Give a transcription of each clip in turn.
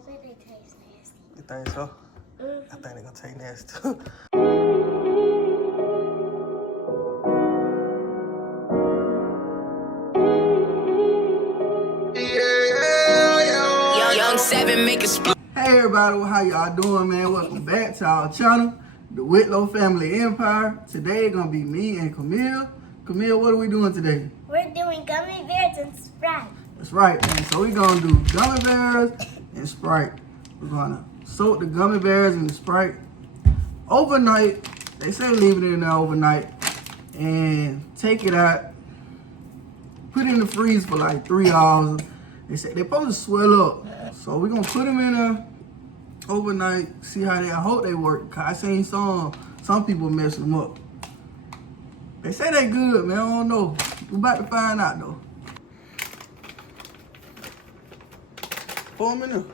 think they taste nasty. You think so? I think they're gonna taste nasty too. Young 7 make a split. Hey everybody, how y'all doing, man? Welcome back to our channel, the Whitlow Family Empire. Today gonna be me and Camille. Camille, what are we doing today? We're doing gummy bears and Sprite. That's right, man. So we're gonna do gummy bears and Sprite. We're gonna soak the gummy bears and the Sprite overnight. They say leave it in there overnight and take it out, put it in the freezer for like 3 hours. They say they're supposed to swell up. So we're gonna put them in there overnight, see how I hope they work. Cause I seen some people mess them up. They say they good, man, I don't know. We're about to find out though. Pour them in there.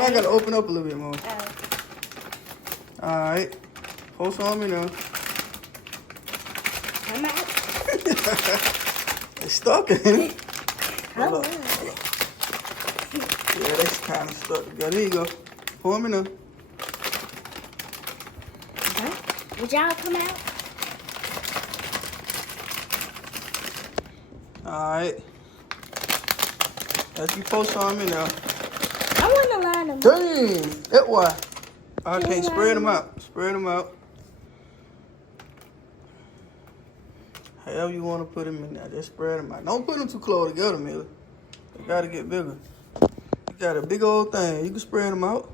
I gotta open up a little bit more. Alright, pour some in there. Come out. They stuck in it. Hold up. Oh, Yeah, they kind of stuck together. There you go. Pour them in there. okay. Would y'all come out? Alright. Let's pour some in there. I want to learn them. Dang! That why. Okay, spread them out. Spread them out. However you want to put them in there, just spread them out. Don't put them too close together, Millie. They gotta get bigger. You got a big old thing. You can spread them out.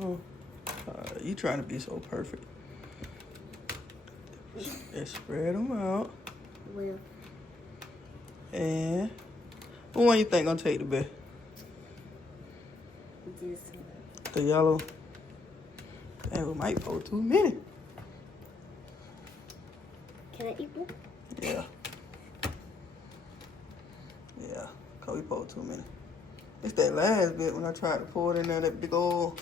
Oh, you trying to be so perfect. Just spread them out. Well, And what one you think gonna take the best? this The yellow. Dang, we might pour too many. Can I eat one? Yeah. Yeah, cause we poured too many. It's that last bit when I tried to pour it in there, that big old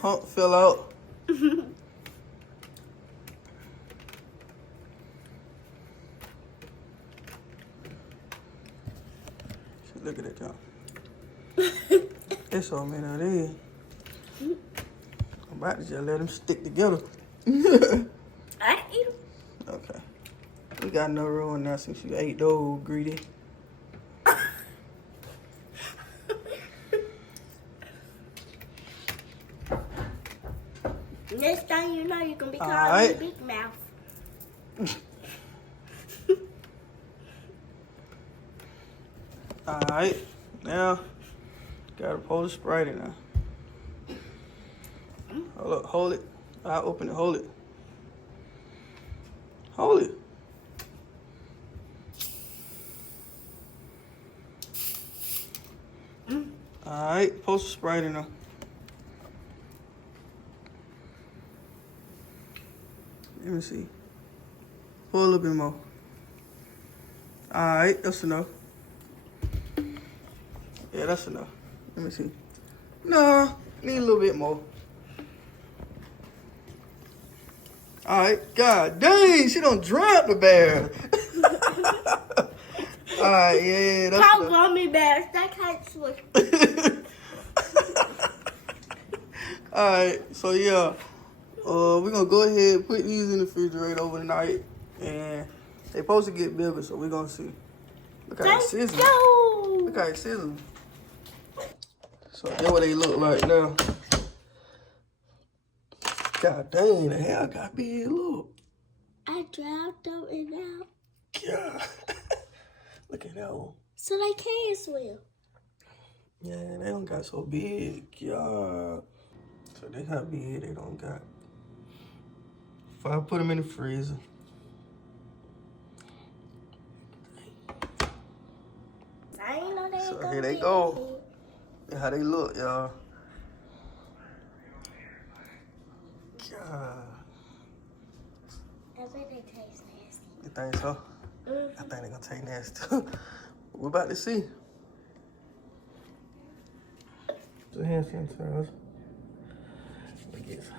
hump fell out. Look at it, y'all. It's so many of these. I'm about to just let them stick together. I can eat them. Okay. We got no room now since you ate those, greedy. Next time you know, you're going to be called Alright. Big Mouth. Alright, now gotta pour the Sprite in there. Hold up, hold it. I'll open it, hold it. Hold it. Alright, pour some Sprite in there. Let me see. Pour a little bit more. Alright, that's enough. Yeah, that's enough. Let me see. No, need a little bit more. Alright, god dang, she done dropped the bear. Alright, yeah, that's How enough. gummy bears? That can't switch. Alright, so yeah. We're gonna go ahead and put these in the refrigerator overnight. And they supposed to get bigger, so we're gonna see. Look how it sizzling. Go! Look how it sizzling. So that's what they look like now. God dang, the hair got big, look. I dropped them and now. God. Look at that one. So they can swim. Yeah, they don't got so big. God. So they how big they don't got. If I put them in the freezer. I ain't know they So gonna here they get go. big. Look how they look, y'all. God. I bet they taste nasty. You think so? Mm. I think they're gonna taste nasty too. We're about to see. The hand sanitizer. Let me get some.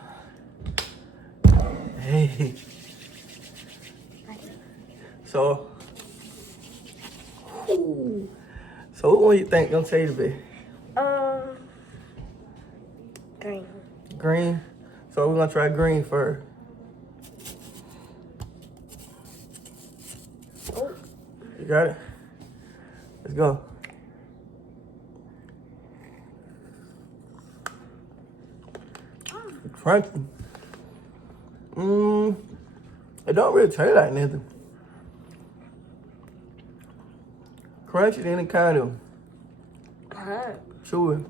Hey. So, so what one you think gonna taste the best? Green. Green. So we're gonna try green first. Oh. You got it? Let's go. Crunchy. It don't really taste like nothing. Crunchy, then it kind of chewy.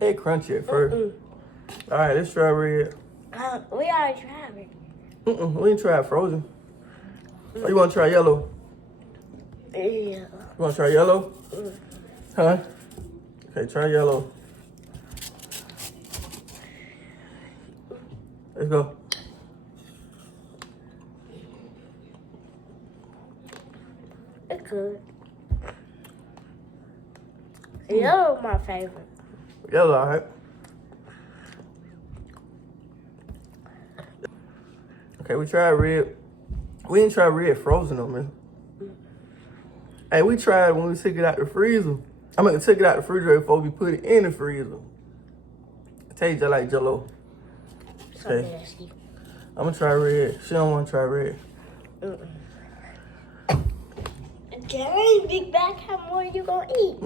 It crunchy at first. All right, let's try red. We already tried it. We ain't try frozen. Or you want to try yellow? Yeah. You want to try yellow? Huh? Okay, try yellow. Let's go. It's good. Yellow is my favorite. Yellow, all right. Okay, we tried red. We didn't try red frozen though, man. Hey, we tried when we took it out the freezer. I mean, took it out the refrigerator before we put it in the freezer. It tastes just like Jell-O. Okay. Nasty. I'm gonna try red. She don't want to try red. Jerry, Big Bag, how more you gonna eat?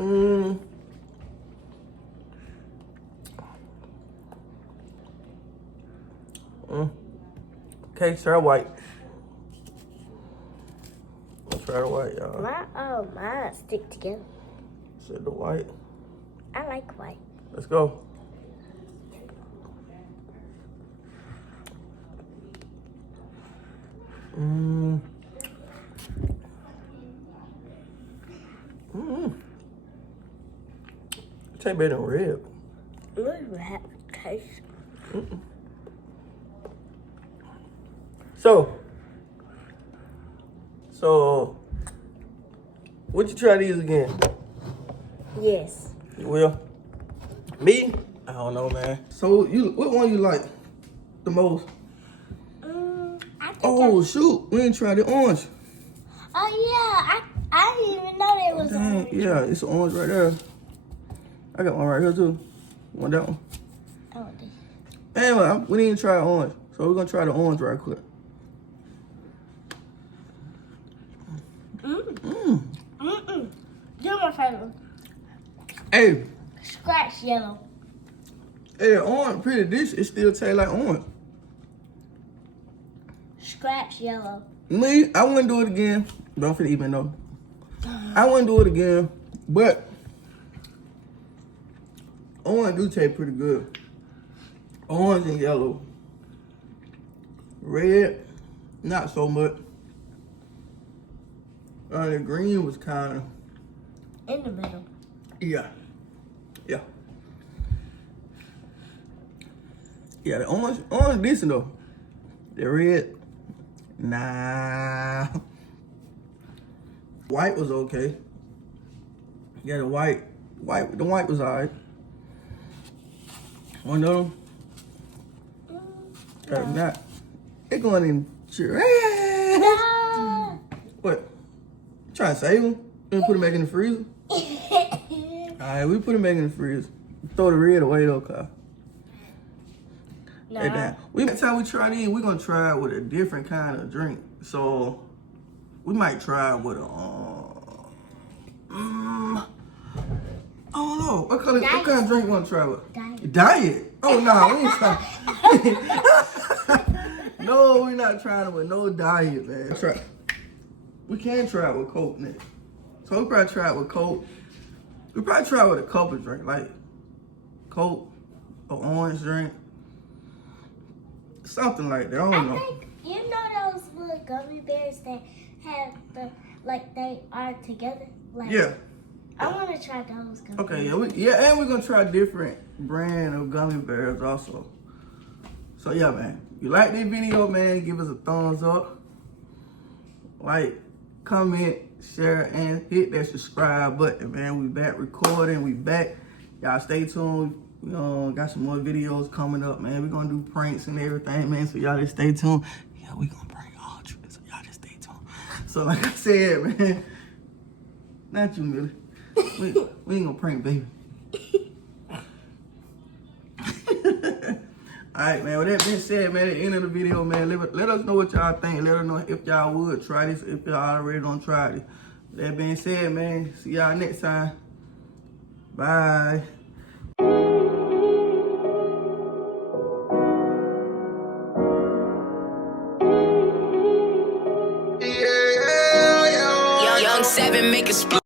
Okay, try white. Try the white, y'all. Mine stick together. Said the white. I like white. Let's go. Tastes better than red. Ooh, that taste. So, would you try these again? Yes. You will? Me? I don't know, man. So, what one you like the most? I think Oh, shoot. We ain't tried the orange. Oh, yeah. I didn't even know there was Dang, orange. yeah, it's an orange right there. I got one right here, too. Want that one? Oh, this. Anyway, we didn't try orange. So, we're going to try the orange right quick. You're my favorite. Hey. Scratch yellow. Hey, orange, pretty dish. It still tastes like orange. Scratch yellow. Me, I wouldn't do it again. Don't fit even though. I wouldn't do it again, but orange do taste pretty good. Orange and yellow. Red, not so much. The green was kind of In the middle. yeah. Yeah, the orange decent though. The red, nah. White was okay. Yeah, the white was alright. One of them. Or not. It going in. No. What? Trying to save them? You put them back in the freezer? Alright, we put them back in the freezer. Throw the red away though, cuz. No. Next time we try these, we're gonna try it with a different kind of drink. So we might try it with a I don't know. What kind of drink you wanna try with? Diet. Oh no, we ain't trying. No, we're not trying it with no diet, man. We can try it with Coke next. So we probably try it with Coke. We probably try it with a couple drink, like Coke, or orange drink. Something like that. I don't know. I think you know those little gummy bears that have the they are together. Like, Yeah. I want to try those gummy Okay. bears. Yeah. And we're gonna try different brand of gummy bears also. So yeah, man. If you like this video, man, give us a thumbs up. Like, comment, share, and hit that subscribe button, man. We back recording. We back. Y'all stay tuned. We got some more videos coming up, man. We gonna do pranks and everything, man. So y'all just stay tuned. Yeah, we gonna prank all tricks. So y'all just stay tuned. So like I said, man, not you, Millie. We ain't gonna prank, baby. Alright, man, with that being said, man, at the end of the video, man, let us know what y'all think. Let us know if y'all would try this, if y'all already done try this. With that being said, man, see y'all next time. Bye. Young 7 make a split.